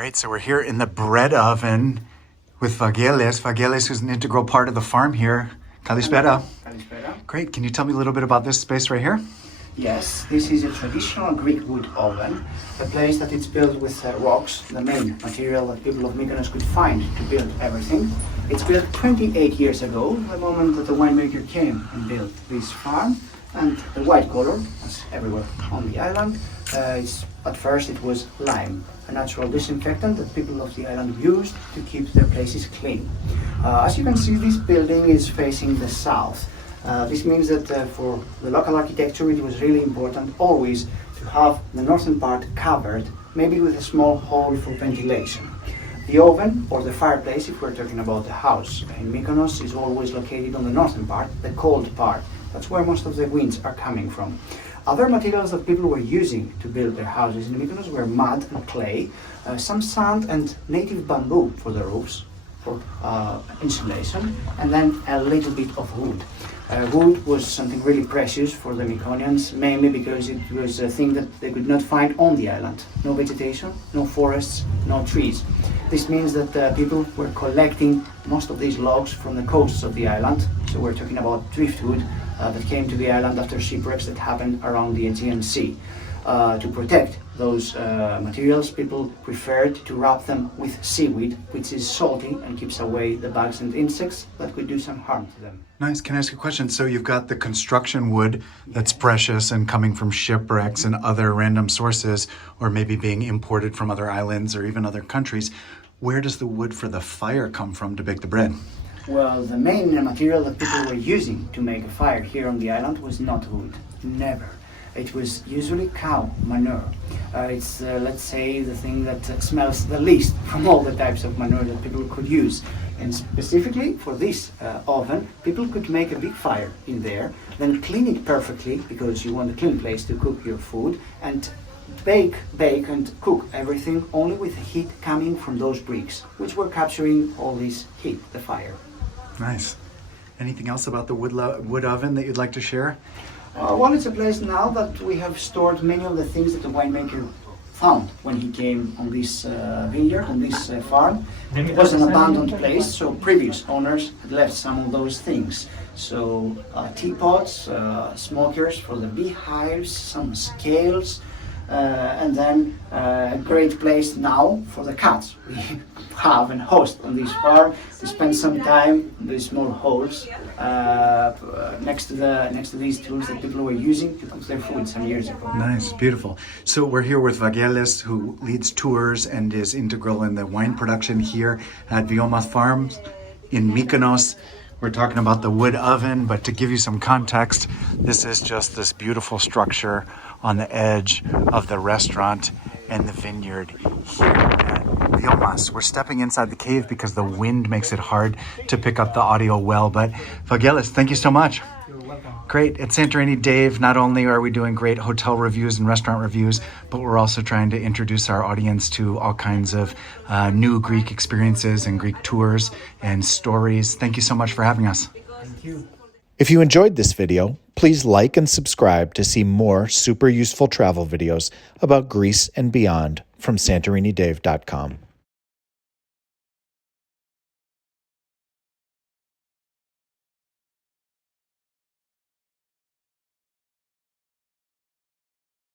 Great, so we're here in the bread oven with Vagelis, who's an integral part of the farm here. Kalispera. Kalispera. Great, can you tell me a little bit about this space right here? Yes, this is a traditional Greek wood oven, a place that it's built with rocks, the main material that people of Mykonos could find to build everything. It's built 28 years ago, the moment that the winemaker came and built this farm. And the white color, as everywhere on the island, at first it was lime, a natural disinfectant that people of the island used to keep their places clean. As you can see, this building is facing the south. This means that for the local architecture it was really important always to have the northern part covered, maybe with a small hole for ventilation. The oven, or the fireplace, if we're talking about the house in Mykonos, is always located on the northern part, the cold part. That's where most of the winds are coming from. Other materials that people were using to build their houses in Mykonos were mud and clay, some sand and native bamboo for the roofs, for insulation, and then a little bit of wood. Wood was something really precious for the Myconians, mainly because it was a thing that they could not find on the island. No vegetation, no forests, no trees. This means that people were collecting most of these logs from the coasts of the island. So we're talking about driftwood that came to the island after shipwrecks that happened around the Aegean Sea. To protect those materials, people preferred to wrap them with seaweed, which is salty and keeps away the bugs and insects that could do some harm to them. Nice. Can I ask you a question? So you've got the construction wood that's precious and coming from shipwrecks and other random sources, or maybe being imported from other islands or even other countries. Where does the wood for the fire come from to bake the bread? Well, the main material that people were using to make a fire here on the island was not wood. Never. It was usually cow manure. It's, let's say, the thing that smells the least from all the types of manure that people could use. And specifically for this oven, people could make a big fire in there, then clean it perfectly, because you want a clean place to cook your food, and bake and cook everything only with the heat coming from those bricks, which were capturing all this heat, the fire. Nice. Anything else about the wood oven that you'd like to share? Well, it's a place now that we have stored many of the things that the winemaker found when he came on this vineyard, on this farm. It was an abandoned place, so previous owners had left some of those things. So teapots, smokers for the beehives, some scales, and then a great place now for the cats. We have and host on this farm. We spend some time in these small holes next to these tools that people were using to cook their food some years ago. Nice, beautiful. So we're here with Vagelis, who leads tours and is integral in the wine production here at Vioma Farms in Mykonos. We're talking about the wood oven, but to give you some context, this is just this beautiful structure on the edge of the restaurant and the vineyard here at Vioma. We're stepping inside the cave because the wind makes it hard to pick up the audio well, but Vagelis, thank you so much. You're welcome. Great. At Santorini Dave, not only are we doing great hotel reviews and restaurant reviews, but we're also trying to introduce our audience to all kinds of new Greek experiences and Greek tours and stories. Thank you so much for having us. Thank you. If you enjoyed this video, please like and subscribe to see more super useful travel videos about Greece and beyond from SantoriniDave.com.